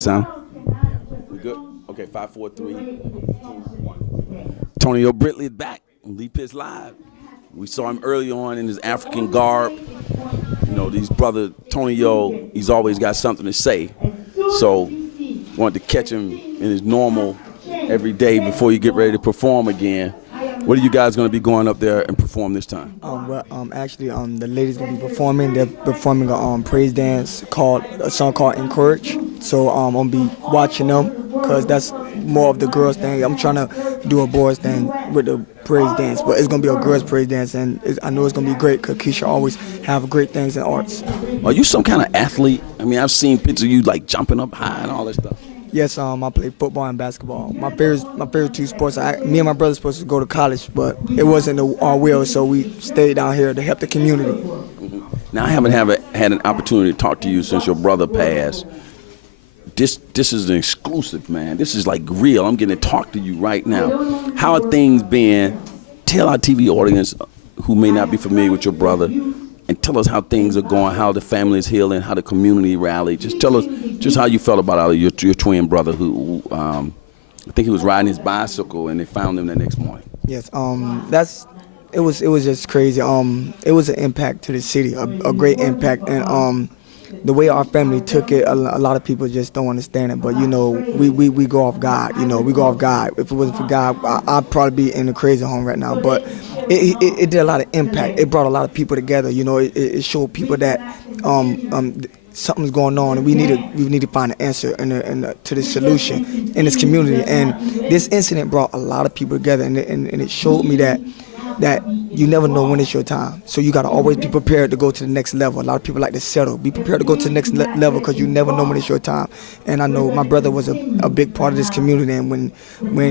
Sound? We good? Okay, 5, 4, 3, 2, 1. Tonio Britley is back on Lee Pitts Live. We saw him early on in his African garb. You know, these brother Tonio, he's always got something to say. So, wanted to catch him in his normal every day before you get ready to perform again. What are you guys going to be going up there and perform this time? Actually, the ladies gonna be performing. They're performing a praise dance called a song called "Encourage." So I'm gonna be watching them because that's more of the girls thing. I'm trying to do a boys thing with the praise dance, but it's gonna be a girls praise dance, and I know it's gonna be great because Keisha always have great things in arts. Are you some kind of athlete? I mean, I've seen pictures of you like jumping up high and all that stuff. Yes, I play football and basketball. My favorite two sports. Me and my brother supposed to go to college, but it wasn't our will, so we stayed down here to help the community. Now, I haven't had an opportunity to talk to you since your brother passed. This is an exclusive, man. This is like real. I'm getting to talk to you right now. How are things been? Tell our TV audience who may not be familiar with your brother, and tell us how things are going, how the family is healing, how the community rallied. Just tell us just how you felt about your twin brother who I think he was riding his bicycle and they found him the next morning. Yes, it was just crazy. It was an impact to the city, a great impact, and the way our family took it, a lot of people just don't understand it. But you know, we go off God. You know, we go off God. If it wasn't for God, I'd probably be in a crazy home right now. But it did a lot of impact. It brought a lot of people together. You know, it showed people that something's going on, and we need to find an answer to this solution in this community. And this incident brought a lot of people together, and it showed me that you never know when it's your time. So you got to always be prepared to go to the next level. A lot of people like to settle. Be prepared to go to the next level because you never know when it's your time. And I know my brother was a big part of this community, and when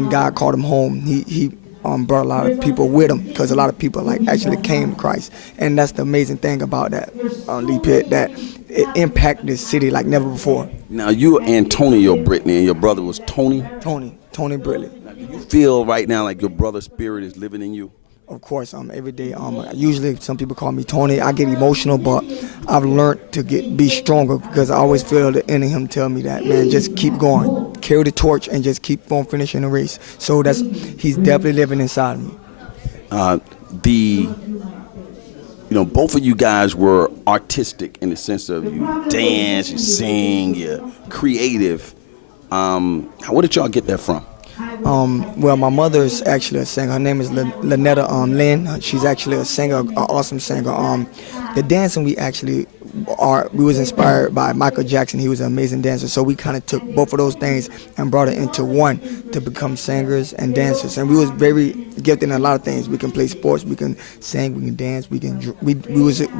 God called him home, he brought a lot of people with him because a lot of people like actually came to Christ. And that's the amazing thing about that, Lee Pitt, that it impacted this city like never before. Now, you are Antonio Brittany, and your brother was Tony? Tony Britley. Now, do you feel right now like your brother's spirit is living in you? Of course, every day. Usually, some people call me Tony. I get emotional, but I've learned to be stronger because I always feel the inner him tell me that, man, just keep going, carry the torch, and just keep on finishing the race. So he's definitely living inside of me. Both of you guys were artistic in the sense of you dance, you sing, you're creative. Where did y'all get that from? Well, my mother is actually a singer. Her name is Lynetta Lynn. She's actually a singer, an awesome singer. The dancing we was inspired by Michael Jackson. He was an amazing dancer. So we kind of took both of those things and brought it into one to become singers and dancers. And we was very gifted in a lot of things. We can play sports, we can sing, we can dance,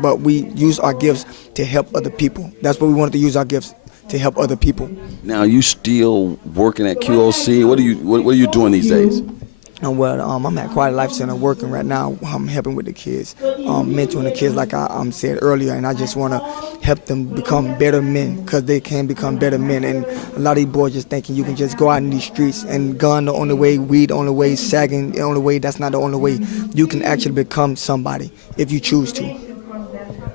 but we use our gifts to help other people. That's what we wanted to use our gifts to help other people. Now, you still working at QLC? What are you doing these days? I'm at Quiet Life Center working right now. I'm helping with the kids, mentoring the kids like I said earlier, and I just want to help them become better men because they can become better men. And a lot of these boys just thinking you can just go out in these streets and gun the only way, weed the only way, sagging the only way. That's not the only way. You can actually become somebody if you choose to.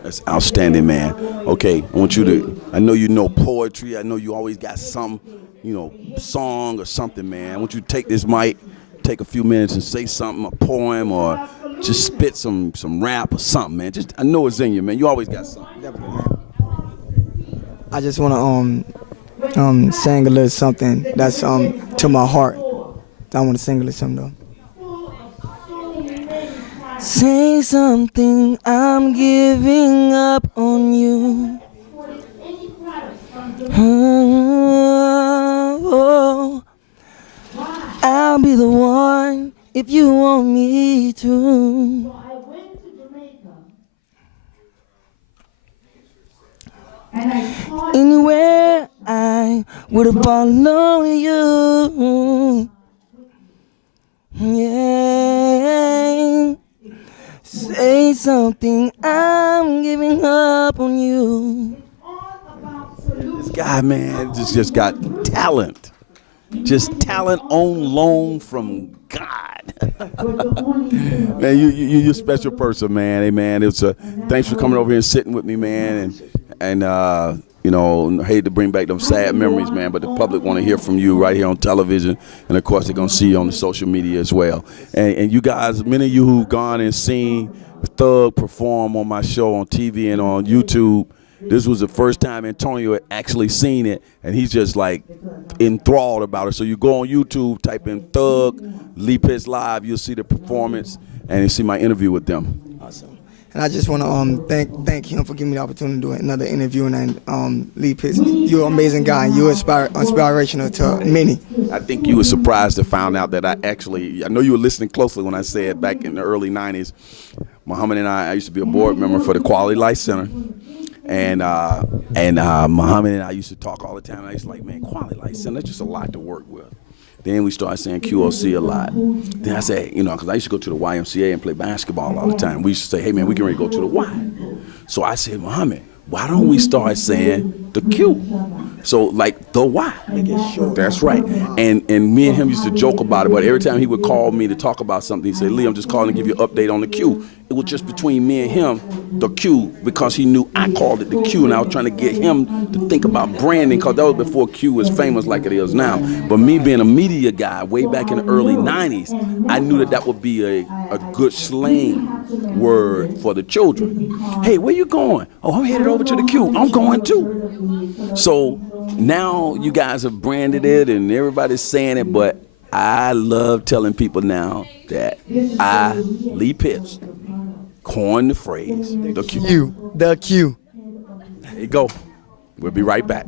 That's outstanding, man. Okay, I know you know poetry. I know you always got some, song or something, man. I want you to take this mic, take a few minutes and say something, a poem, or just spit some rap or something, man. I know it's in you, man. You always got something. Definitely, man. I just want to sing a little something that's to my heart. I want to sing a little something, though. Say something, I'm giving up on you. Oh, I'll be the one if you want me to. Anywhere I would have followed you. Yeah. Say something, I'm giving up on you. This guy, man, just got talent. Just talent on loan from God. Man, you're a special person, man. Hey, man, thanks for coming over here and sitting with me, man. And You know, hate to bring back them sad memories, man, but the public want to hear from you right here on television, and of course they're gonna see you on the social media as well. And you guys, many of you who've gone and seen Thug perform on my show on TV and on YouTube, this was the first time Antonio had actually seen it, and he's just like enthralled about it. So you go on YouTube, type in Thug Lee Pitts Live, you'll see the performance, and you see my interview with them. Awesome. And I just want to thank him for giving me the opportunity to do another interview. And Lee Pitts, you're an amazing guy, and you're inspirational to many. I think you were surprised to find out that I know you were listening closely when I said back in the early 90s, Muhammad and I used to be a board member for the Quality Life Center. And Muhammad and I used to talk all the time. And I used to like, man, Quality Life Center, that's just a lot to work with. Then we started saying QOC a lot. Then I said, you know, because I used to go to the YMCA and play basketball all the time. We used to say, hey, man, we can ready to go to the Y. So I said, Muhammad, why don't we start saying the Q? So like the Y. That's right. And me and him used to joke about it, but every time he would call me to talk about something, he'd say, Lee, I'm just calling to give you an update on the Q. It was just between me and him, the Q, because he knew I called it the Q, and I was trying to get him to think about branding, because that was before Q was famous like it is now. But me being a media guy way back in the early 90s, I knew that would be a good slang word for the children. Hey, where you going? Oh, I'm headed over to the Q. I'm going too. So now you guys have branded it and everybody's saying it, but I love telling people now that I, Lee Pitts, coined the phrase, the Q. The Q. There you go. We'll be right back.